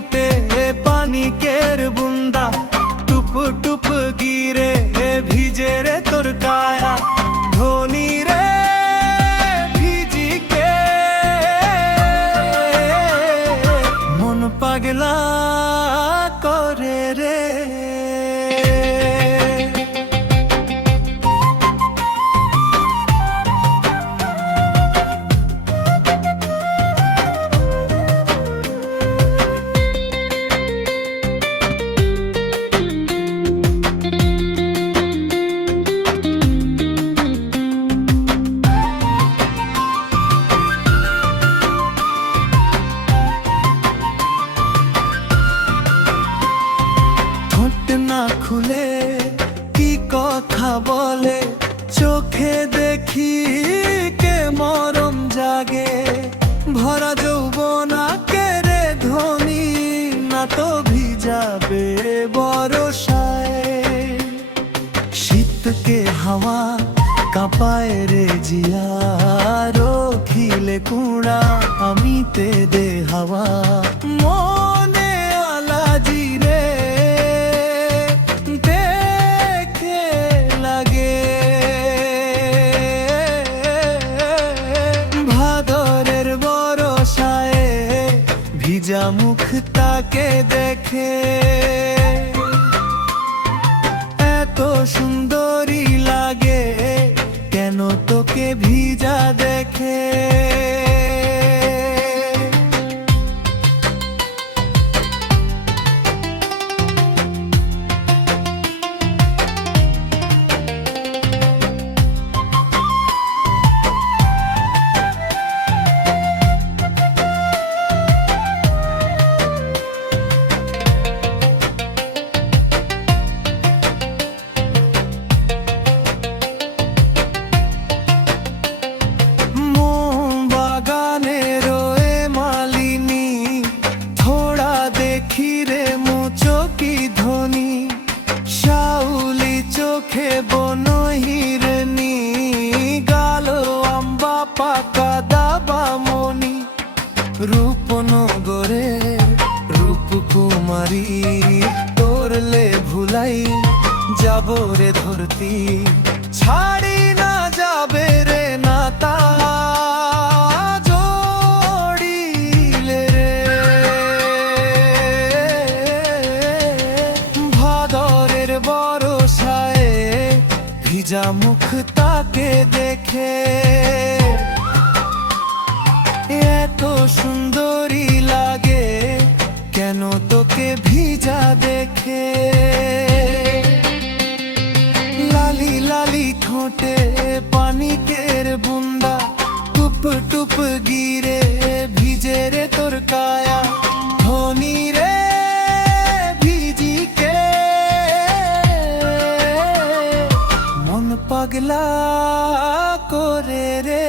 ঠোঁটে পানিকের বুন্দা, টুপ টুপ গিরে ভিজে রে তোর কায়া। ধনী রে ভিজিকে মন পাগলা করে রে। না খুলে কি কথা বলে, চোখে দেখি কে মরম জাগে। ভরা যৌবনা কেরে ধনী, না তো ভিজাবে বরষায়। শীতকে হাওয়া কাঁপায় রে জিয়া, রখিলে কুড়া আমিতে দে হাওয়া। মনে আলাজি রে দেখে লাগে, ভাদরের বরষায় ভিজা মুখ তাকে দেখে। এত সুন্দরী লাগে কেন তোকে ভিজা দেখে। চোখে বনহিরনি, গালো আম্বা পাকা দাবা মনি। রূপনগরে রূপকুমারী তোরলে ভুলাই যাব রে ধরতি। ছাড়ি না যাবে রে নাতা জড়িলে রে। ভাদরের বরষায় ভিজা মুখ তাকে দেখে। এত সুন্দরী লাগে কেন তোকে ভিজা দেখে। লালি লালি ঠোঁটে পানিকের বুন্দা, টুপ টুপ গিরে ভিজে রে তোর কায়া। ধনী রে ভিজিকে মন পাগলা করে রে।